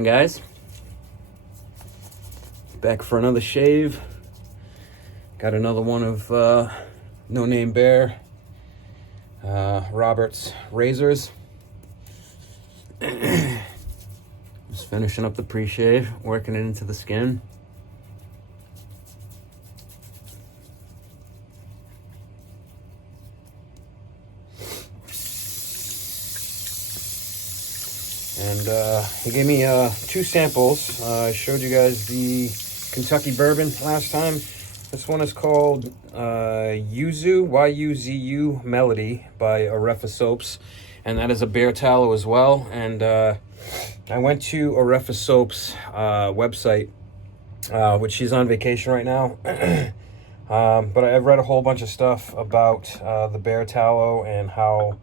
on, guys? Back for another shave. Got another one of Nonamebear Roberts razors. Just finishing up the pre-shave, working it into the skin. And he gave me 2 samples. I showed you guys the Kentucky bourbon last time. This one is called Yuzu, Y-U-Z-U Melody by Arefa Soaps. And that is a bear tallow as well. And I went to Arefa Soaps' website, which she's on vacation right now. But I've read a whole bunch of stuff about the bear tallow and how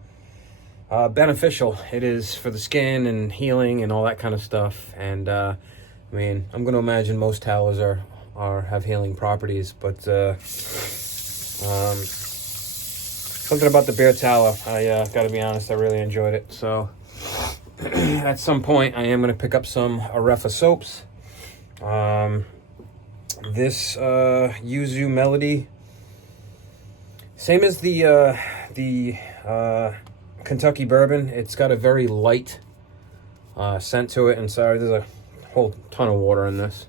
beneficial it is for the skin and healing and all that kind of stuff. And I mean, I'm going to imagine most tallows have healing properties, but something about the bear tallow, I gotta be honest, I really enjoyed it. So at some point I am going to pick up some Arefa Soaps. This Yuzu Melody, same as the Kentucky bourbon, it's got a very light scent to it. And sorry, there's a whole ton of water in this.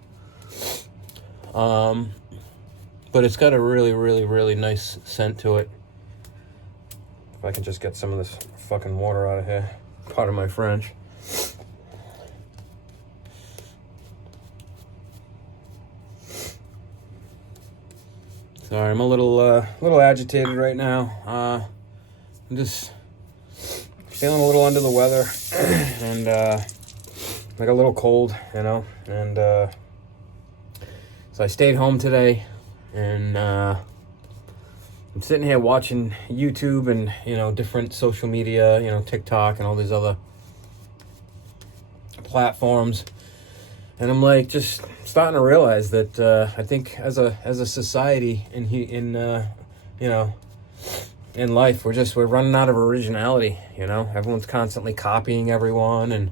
But it's got a really nice scent to it. If I can just get some of this fucking water out of here. Pardon my French. Sorry, I'm a little agitated right now. I'm just feeling a little under the weather and like a little cold, you know. And so I stayed home today, and I'm sitting here watching YouTube and, you know, different social media, you know, TikTok and all these other platforms. And I'm like just starting to realize that I think as a society in you know, in life, we're running out of originality. You know, everyone's constantly copying everyone, and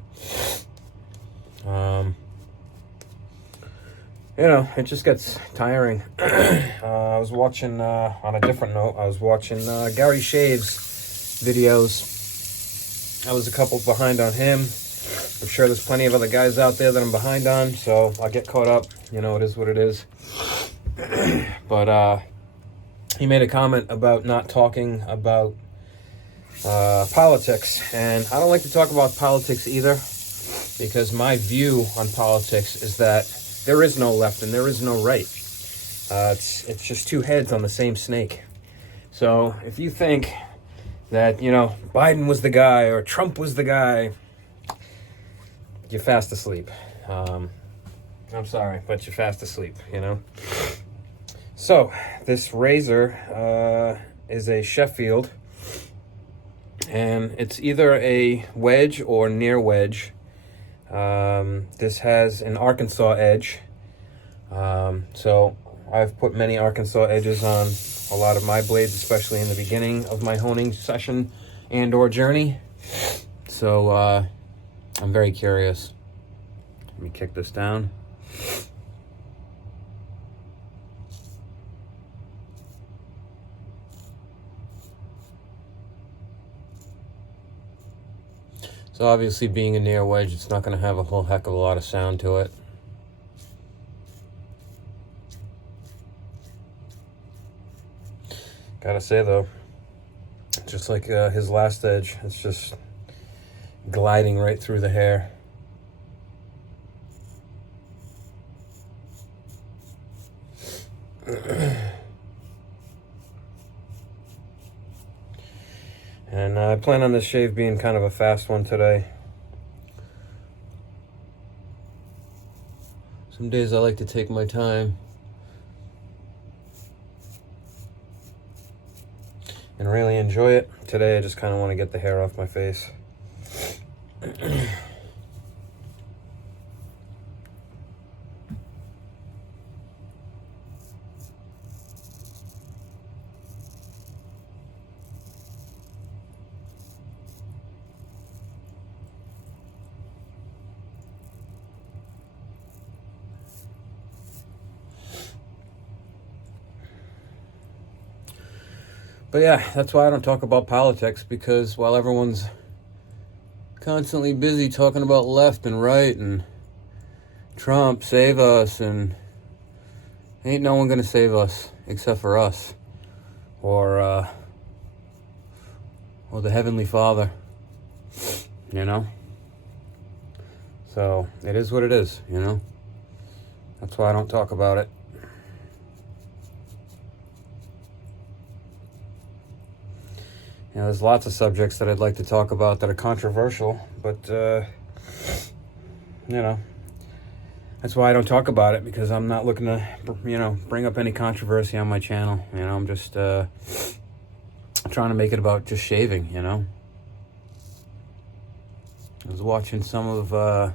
you know, it just gets tiring. I was watching on a different note. I was watching Gary Shave's videos. I was a couple behind on him. I'm sure there's plenty of other guys out there that I'm behind on, so I'll get caught up. You know, it is what it is. But he made a comment about not talking about politics, and I don't like to talk about politics either, because my view on politics is that there is no left and there is no right. It's just two heads on the same snake. So if you think that, you know, Biden was the guy or Trump was the guy, you're fast asleep. I'm sorry, but you're fast asleep, you know. So this razor is a Sheffield, and it's either a wedge or near wedge. This has an Arkansas edge. So I've put many Arkansas edges on a lot of my blades, especially in the beginning of my honing session and or journey. So I'm very curious. Let me kick this down. So obviously, being a near wedge, it's not going to have a whole heck of a lot of sound to it. Gotta say though, just like his last edge, it's just gliding right through the hair. And I plan on this shave being kind of a fast one today. Some days I like to take my time and really enjoy it. Today I just kind of want to get the hair off my face. But yeah, that's why I don't talk about politics, because while everyone's constantly busy talking about left and right and Trump, save us, and ain't no one gonna save us except for us, or the Heavenly Father, you know? So, it is what it is, you know? That's why I don't talk about it. You know, there's lots of subjects that I'd like to talk about that are controversial, but, you know, that's why I don't talk about it, because I'm not looking to, you know, bring up any controversy on my channel. You know, I'm just trying to make it about just shaving, you know. I was watching some of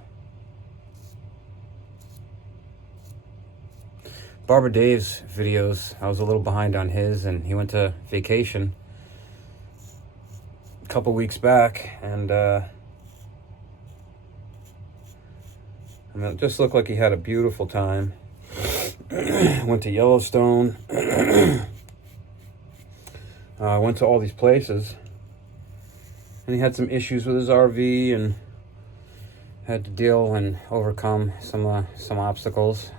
Barber Dave's videos. I was a little behind on his, and he went to vacation a couple weeks back, and I mean, it just looked like he had a beautiful time. Went to Yellowstone. Went to all these places, and he had some issues with his RV and had to deal and overcome some obstacles.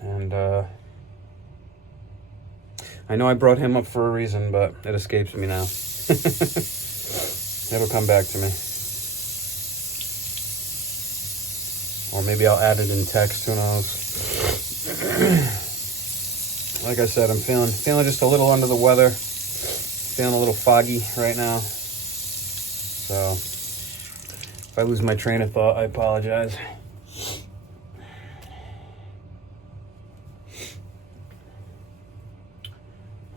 And I know I brought him up for a reason, but it escapes me now. It'll come back to me. Or maybe I'll add it in text, who knows. Like I said, I'm feeling just a little under the weather. Feeling a little foggy right now. So, if I lose my train of thought, I apologize.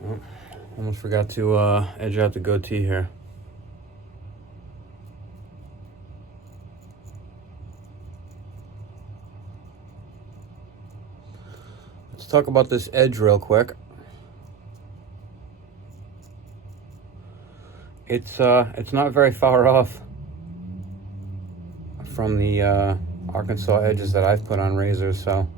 Oh, almost forgot to edge out the goatee here. Let's talk about this edge real quick. It's not very far off from the Arkansas edges that I've put on razors, so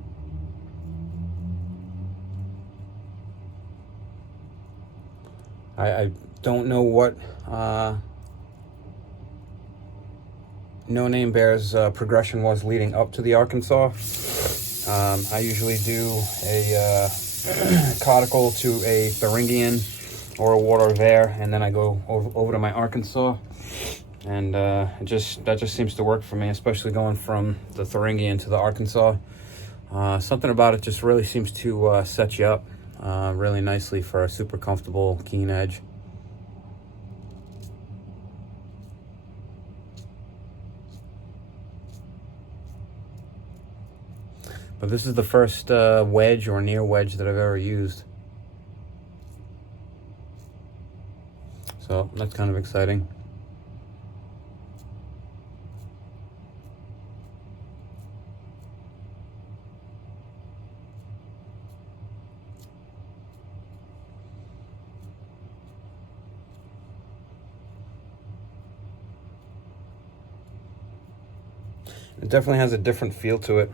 I don't know what Nonamebear's progression was leading up to the Arkansas. I usually do a caudicle to a Thuringian or a water there, and then I go over to my Arkansas, and that just seems to work for me, especially going from the Thuringian to the Arkansas. Something about it just really seems to set you up really nicely for a super comfortable keen edge. But this is the first wedge or near wedge that I've ever used. So that's kind of exciting. It definitely has a different feel to it.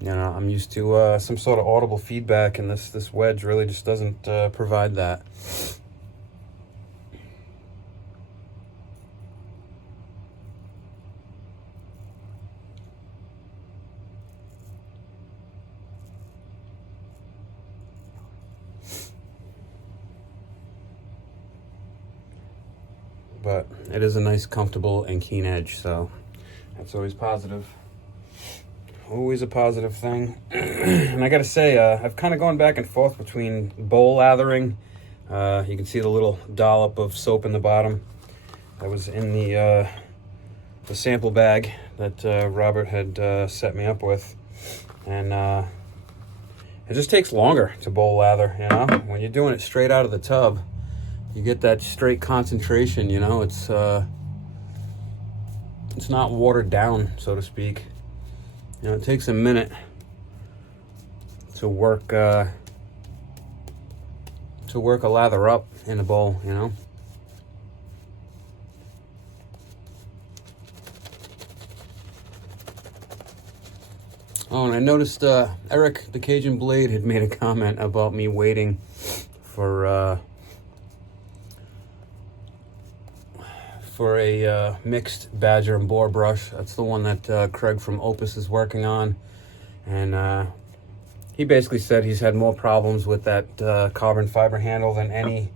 You know, I'm used to some sort of audible feedback, and this wedge really just doesn't provide that. But it is a nice, comfortable, and keen edge, so that's always positive. Always a positive thing. And I gotta say, I've kind of gone back and forth between bowl lathering. You can see the little dollop of soap in the bottom that was in the sample bag that Robert had set me up with. And it just takes longer to bowl lather, you know? When you're doing it straight out of the tub, you get that straight concentration, you know? It's not watered down, so to speak. You know, it takes a minute to work a lather up in a bowl, you know. Oh, and I noticed Eric the Cajun Blade had made a comment about me waiting for a mixed badger and boar brush. That's the one that Craig from Opus is working on, and he basically said he's had more problems with that carbon fiber handle than any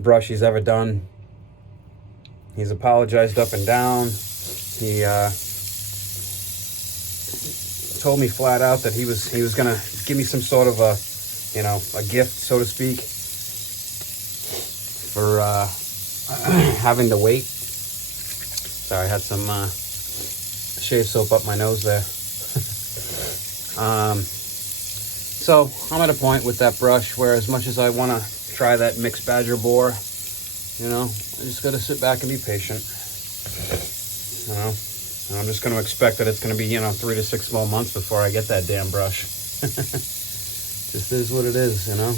brush he's ever done. He's apologized up and down. He told me flat out that he was gonna give me some sort of a gift, so to speak, for having to wait. Sorry, I had some shave soap up my nose there. So I'm at a point with that brush where, as much as I want to try that mixed badger boar, you know, I just got to sit back and be patient. You know, and I'm just going to expect that it's going to be, 3 to 6 more months before I get that damn brush. Just is what it is, you know.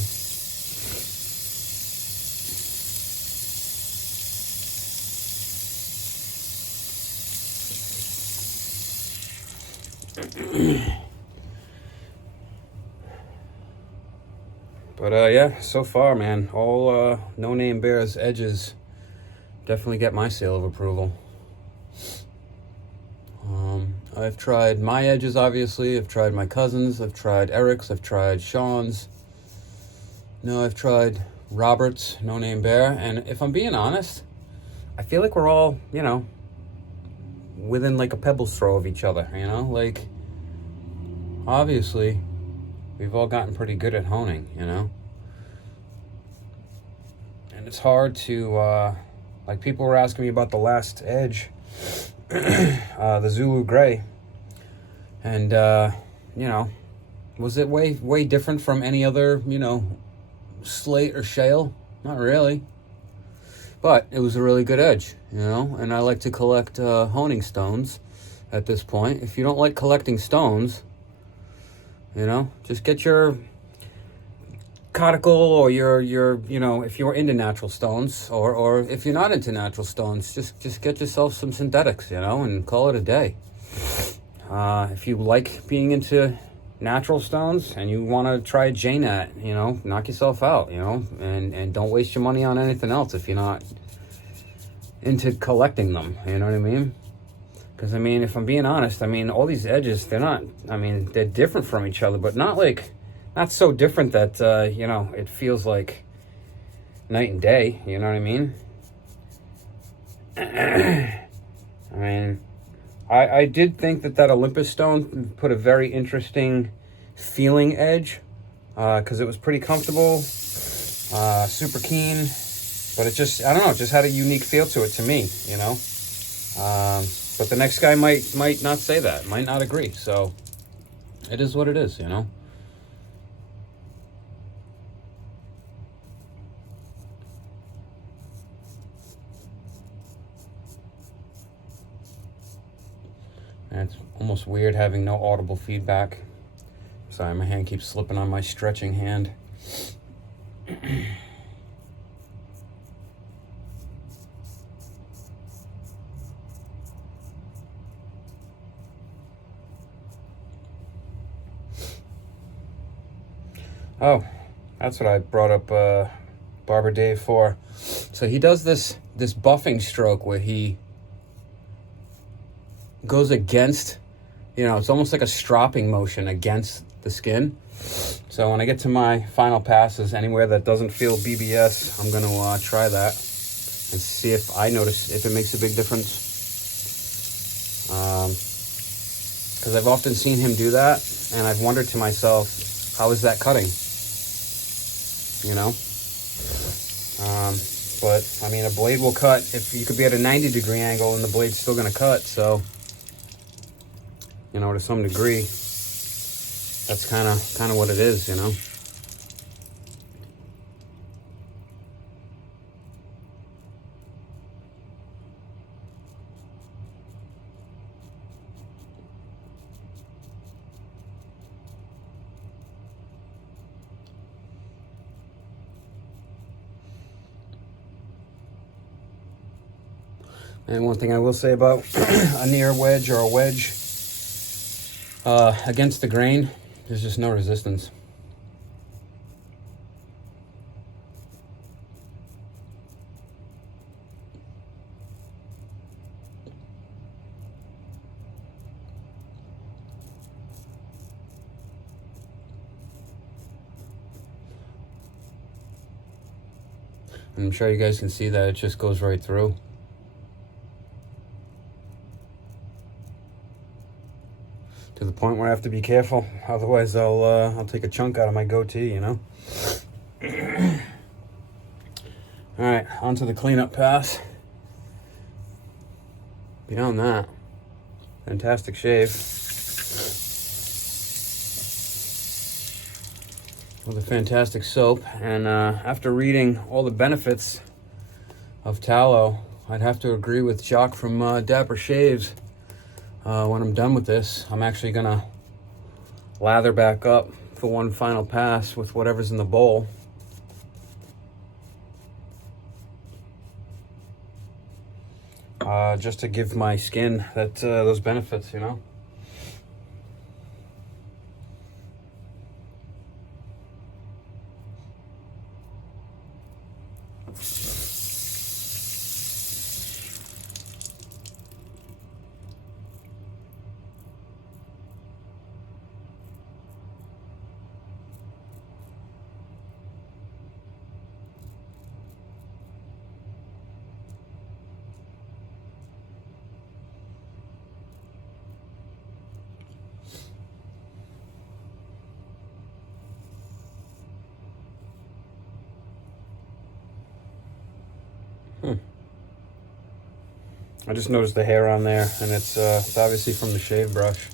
But yeah, so far, man, all Nonamebear's edges definitely get my seal of approval. I've tried my edges, obviously. I've tried my cousin's. I've tried Eric's. I've tried Sean's. No, I've tried Robert's Nonamebear. And if I'm being honest, I feel like we're all, within like a pebble's throw of each other, Like, obviously, we've all gotten pretty good at honing, And it's hard to, like, people were asking me about the last edge, the Zulu Gray. And, was it way different from any other, slate or shale? Not really. But it was a really good edge, And I like to collect honing stones at this point. If you don't like collecting stones, just get your conical or your if you're into natural stones, or if you're not into natural stones, just get yourself some synthetics, and call it a day. If you like being into natural stones and you want to try JNat, knock yourself out, and don't waste your money on anything else if you're not into collecting them, you know what I mean? Because, if I'm being honest, all these edges, they're different from each other, but not so different that, it feels like night and day, you know what I mean? I did think that Olympus stone put a very interesting feeling edge, because it was pretty comfortable, super keen, but it just, I don't know, it just had a unique feel to it to me, But the next guy might not say that, might not agree. So it is what it is, And it's almost weird having no audible feedback. Sorry, my hand keeps slipping on my stretching hand. Oh, that's what I brought up Barber Dave for. So he does this buffing stroke where he goes against, it's almost like a stropping motion against the skin. So when I get to my final passes, anywhere that doesn't feel BBS, I'm going to try that and see if I notice if it makes a big difference. Because I've often seen him do that, and I've wondered to myself, how is that cutting? But a blade will cut if you could be at a 90-degree angle and the blade's still going to cut. So, to some degree, that's kind of what it is, And one thing I will say about a near wedge or a wedge, against the grain, there's just no resistance. And I'm sure you guys can see that it just goes right through. To the point where I have to be careful, otherwise I'll take a chunk out of my goatee, you know. All right, on to the cleanup pass. Beyond that, fantastic shave. With a fantastic soap, and after reading all the benefits of tallow, I'd have to agree with Jock from Dapper Shaves. When I'm done with this, I'm actually gonna lather back up for one final pass with whatever's in the bowl. Just to give my skin that those benefits, you know. I just noticed the hair on there, and it's obviously from the shave brush.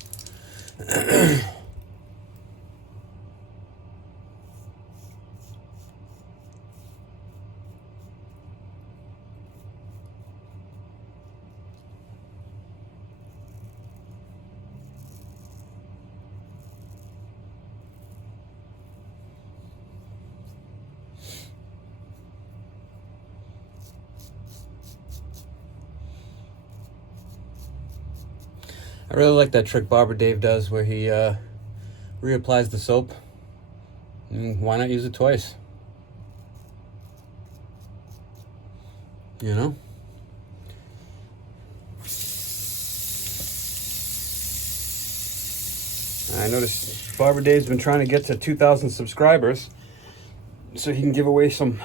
I really like that trick Barber Dave does where he reapplies the soap. Why not use it twice? You know? I noticed Barber Dave's been trying to get to 2,000 subscribers so he can give away some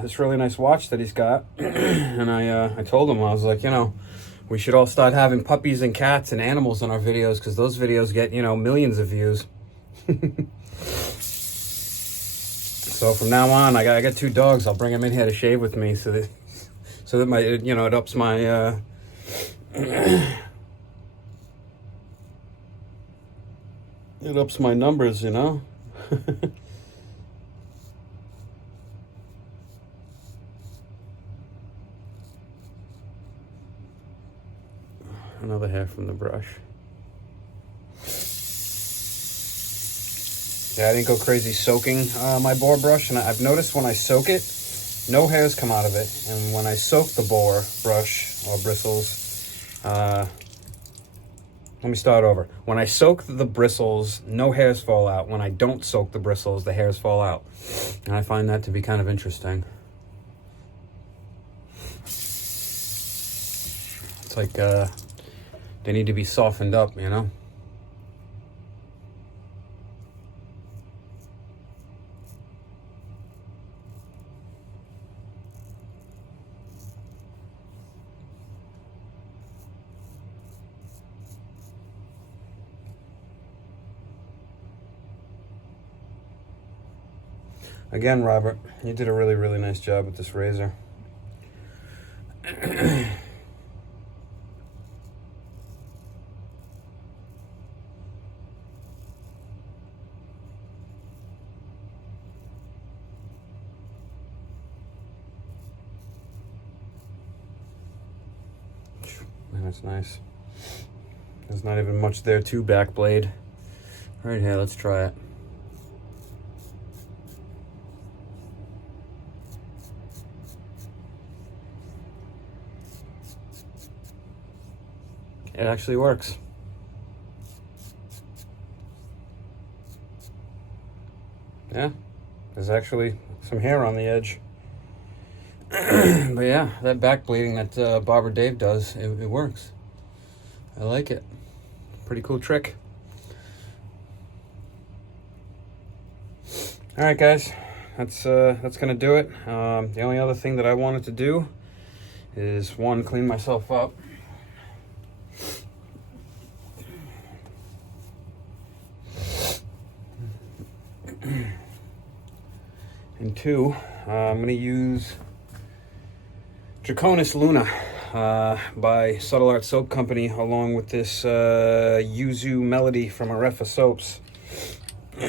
this really nice watch that he's got. And I told him, I was like, you know, we should all start having puppies and cats and animals on our videos, because those videos get, you know, millions of views. So from now on, I got 2 dogs. I'll bring them in here to shave with me, so that my, you know, it ups my it ups my numbers, you know. Another hair from the brush. Yeah, I didn't go crazy soaking my boar brush, and I've noticed when I soak it, no hairs come out of it. And when I soak the boar brush or bristles, let me start over. When I soak the bristles, no hairs fall out. When I don't soak the bristles, the hairs fall out. And I find that to be kind of interesting. It's like they need to be softened up, you know? Again, Robert, you did a really, really nice job with this razor. That's nice. There's not even much there to back blade. Right here, let's try it. it actually works. Yeah, there's actually some hair on the edge. But yeah, that back bleeding that Barber Dave does, it works. I like it. Pretty cool trick. All right, guys, that's gonna do it. The only other thing that I wanted to do is, one, clean myself up. And two, I'm going to use Draconis Luna by Subtle Art Soap Company, along with this Yuzu Melody from Arefa Soaps. But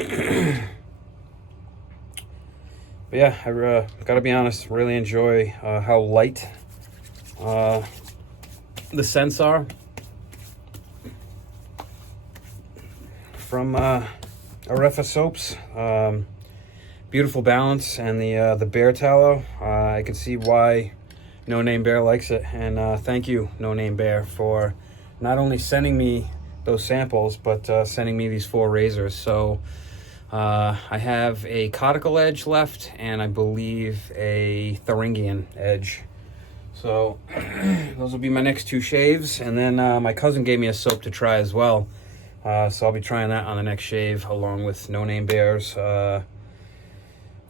yeah, I gotta be honest, really enjoy how light the scents are from Arefa Soaps. Beautiful balance, and the bear tallow. I can see why Nonamebear likes it, and thank you, Nonamebear, for not only sending me those samples, but sending me these 4 razors. So I have a conical edge left, and I believe a Thuringian edge. So those will be my next 2 shaves, and then my cousin gave me a soap to try as well. So I'll be trying that on the next shave, along with Nonamebear's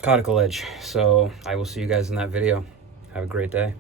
conical edge. So I will see you guys in that video. Have a great day.